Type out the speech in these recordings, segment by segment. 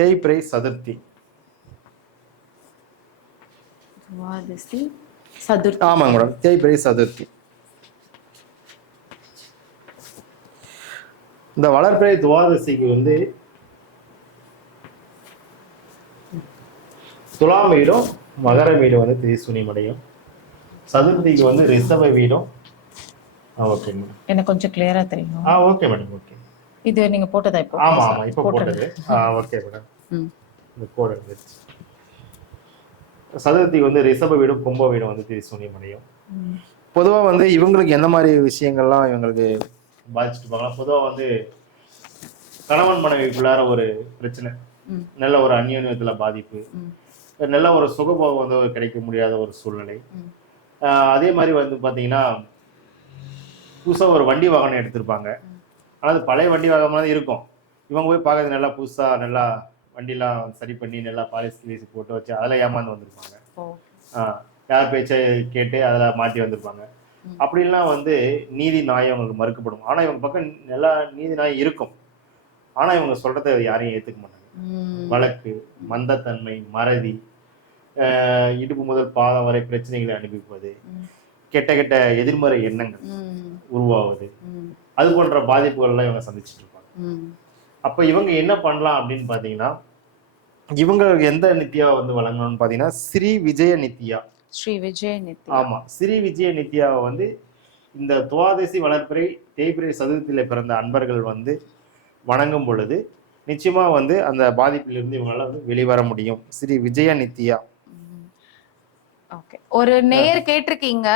தேய்பிறை சதுர்த்தி. துவாதசி சதுர்த்தி. ஆமாங்க மேடம், தேய்பிறை சதுர்த்தி. இந்த வளர்பிறை துவாதசிக்கு வந்து துலாம் வீடும் மகர வீடும் வந்து திரிசூனியம் அடையும். சதுர்த்திக்கு வந்து ரிஷப வீடும். ஓகே மேடம், எனக்கு கொஞ்சம் கிளியரா தெரியும். Okay madam, okay. இது நீங்க போட்டதா இப்போ? ஆமா ஆமா, இப்போ போட்டது. Okay madam. இந்த கோட் வந்துருச்சு. சதுர்த்திக்கு வந்து ரிஷப வீடும் கும்ப வீடும் வந்து திரிசூனியம் அடையும். பொதுவாக வந்து இவங்களுக்கு எந்த மாதிரி விஷயங்கள்லாம் இவங்களுக்கு பாதிச்சுட்டு இருப்பாங்கன்னா, பொதுவாக வந்து கணவன் மனைவிக்குள்ளார ஒரு பிரச்சனை, நல்ல ஒரு அந்யோன்யத்துல பாதிப்பு, நல்ல ஒரு சுகபோகம் வந்து கிடைக்க முடியாத ஒரு சூழ்நிலை. அதே மாதிரி வந்து பார்த்தீங்கன்னா, புதுசாக ஒரு வண்டி வாகனம் எடுத்திருப்பாங்க. ஆனால் அது பழைய வண்டி வாகனமாக தான் இருக்கும். இவங்க போய் பார்க்கறது நல்லா புதுசாக நல்லா வண்டிலாம் சரி பண்ணி நல்லா பாலிஷ் கிளீஸ் போட்டு வச்சு அதில் ஏமாந்து வந்திருப்பாங்க. யார் பேச்சை கேட்டு அதில் மாட்டி வந்திருப்பாங்க. அப்படிலாம் வந்து நீதி நாயம் அவங்களுக்கு மறுக்கப்படும். ஆனால் இவங்க பக்கம் நல்லா நீதி நாயம் இருக்கும். ஆனால் இவங்க சொல்றதை யாரையும் ஏற்றுக்க மாட்டாங்க. வழக்கு, மந்தத்தன்மை, மறதி, இடுப்பு முதல் பாதம் வரை பிரச்சனைகளை அனுபவிப்பது, கெட்ட கெட்ட எதிர்மறை எண்ணங்கள் உருவாவது, அது போன்ற பாதிப்புகள்லாம் இவங்க சந்திச்சுட்டு இருப்பாங்க. அப்ப இவங்க என்ன பண்ணலாம் அப்படின்னு பாத்தீங்கன்னா, இவங்க எந்த நித்யா வந்து வழங்கணும்னு பாத்தீங்கன்னா, ஸ்ரீ விஜய நித்யா. ஸ்ரீ விஜய நித்யா. ஆமா, ஸ்ரீ விஜய நித்யாவை வந்து இந்த துவாதசி வளர்பிறை தேய்பிறை சதுர்த்தியில பிறந்த அன்பர்கள் வந்து வணங்கும் பொழுது நிச்சயமா வந்து அந்த பாதிப்பிலிருந்து இவங்களால வந்து வெளிவர முடியும். ஸ்ரீ விஜய நித்யா. ஓகே, ஒரு நேயர் கேட்டிருக்கீங்க,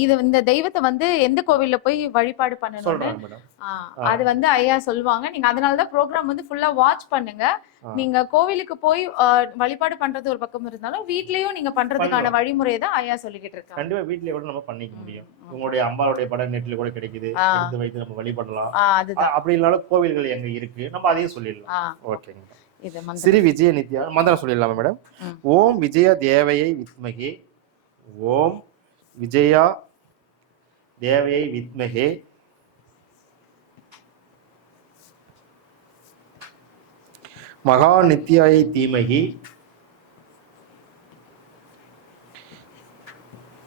இது இந்த தெய்வத்தை வந்து எந்த கோவில்ல போய் வழிபாடு பண்ணணும்னு. அது வந்து ஐயா சொல்லுவாங்க. நீங்க அதனாலதான் ப்ரோக்ராம் வந்து ஃபுல்லா வாட்ச் பண்ணுங்க. நீங்க கோவிலுக்கு போய் வழிபாடு பண்றது ஒரு பக்கம் இருந்தாலும் வீட்லயும் நீங்க பண்றதுக்கான வழிமுறையை தான் ஐயா சொல்லிக்கிட்டு இருக்காங்க. கண்டிப்பா வீட்லயே கூட நம்ம பண்ணிக்க முடியும். உங்களுடைய அம்பாளுடைய படம் நெட்ல கூட கிடைக்குது, எடுத்து வைத்து நம்ம வழிபடலாம். அப்படி இல்லனாலும் கோவில்கள் எங்க இருக்கு, நம்ம அதையும் சொல்லிடலாம். ஓகேங்க. ஸ்ரீ விஜய நித்யா மந்திரம் சொல்லிடலாமா மேடம்? ஓம் விஜயா தேவையை வித்மகே, ஓம் விஜயா தேவையை வித்மகே, மகா நித்யாயை தீமகி,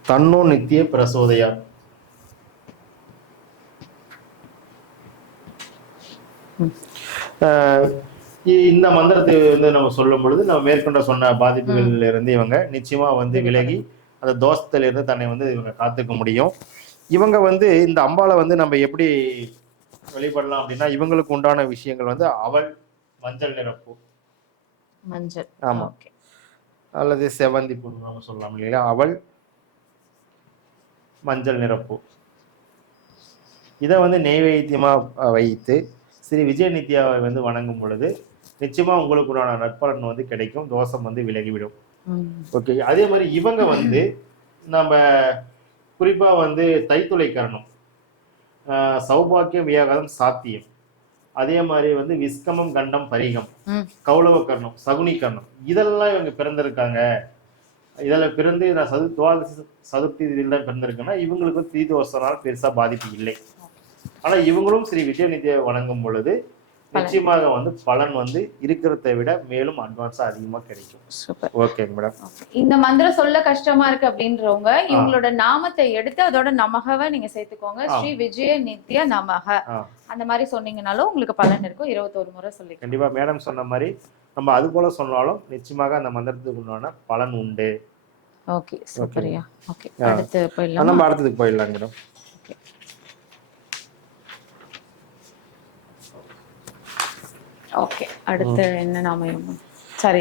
தன்னோ நித்திய பிரசோதயா. இந்த மந்திரத்தை வந்து நம்ம சொல்லும் பொழுது நம்ம மேற்கொண்ட சொன்ன பாதிப்புகள்ல இருந்து இவங்க நிச்சயமா வந்து விலகி அந்த தோஷத்துல இருந்து தன்னை வந்து இவங்க காத்துக்க முடியும். இவங்க வந்து இந்த அம்பாளை வந்து நம்ம எப்படி வெளிப்படலாம் அப்படின்னா, இவங்களுக்கு உண்டான விஷயங்கள் வந்து அவள் மஞ்சள் நிறப்பூ, மஞ்சள், ஆமா, அல்லது செவந்தி பூ நம்ம சொல்லலாம் இல்லையா, அவள் மஞ்சள் நிறப்பூ. இதை வந்து நெய்வேத்தியமா வைத்து ஸ்ரீ விஜய நித்யாவை வந்து வணங்கும் பொழுது நிச்சயமா உங்களுக்கு உண்டான நற்பலன் வந்து கிடைக்கும், தோஷம் வந்து விலகிவிடும். ஓகே. அதே மாதிரி இவங்க வந்து நம்ம குறிப்பா வந்து தைத்துளை கரணம், சௌபாக்கியம், வியாகதம், சாத்தியம், அதே மாதிரி வந்து விஸ்கமம், கண்டம், பரிகம், கௌளவ கர்ணம், சகுனி கர்ணம், இதெல்லாம் இவங்க பிறந்திருக்காங்க. இதில் பிறந்து நான் துவாதசி சதுர்த்தி இதில் பிறந்திருக்கேன்னா இவங்களுக்கு தீதோஷனால் பெருசா பாதிப்பு இல்லை. ஆனா இவங்களும் ஸ்ரீ விஜய நித்யாவை வணங்கும் பொழுது நிச்சயமாக வந்து பலன் வந்து இருக்கிறத விட மேலும் அட்வான்ஸா அதிகமா கிடைக்கும். சூப்பர். Okay madam. இந்த மந்திரம் சொல்ல கஷ்டமா இருக்கு அப்படின்றவங்க இவங்களோட நாமத்தை எடுத்து அதோட நமகவை நீங்க சேர்த்துக்கோங்க. ஸ்ரீ விஜய நித்யா நமக அந்த மாதிரி சொன்னீங்கனாலும் உங்களுக்கு பலன் இருக்கும். 21 முறை சொல்லி கண்டிப்பா மேடம் சொன்ன மாதிரி நம்ம அது போல சொன்னாலும் நிச்சயமாக அந்த மந்திரத்துக்கு உண்டான பலன் உண்டு. ஓகே, சூப்பர்யா. ஓகே, அடுத்து போயிடலாம். நம்ம அடுத்ததுக்கு போயிடலாம் மேடம். ஓகே, அடுத்து என்ன நாம சரி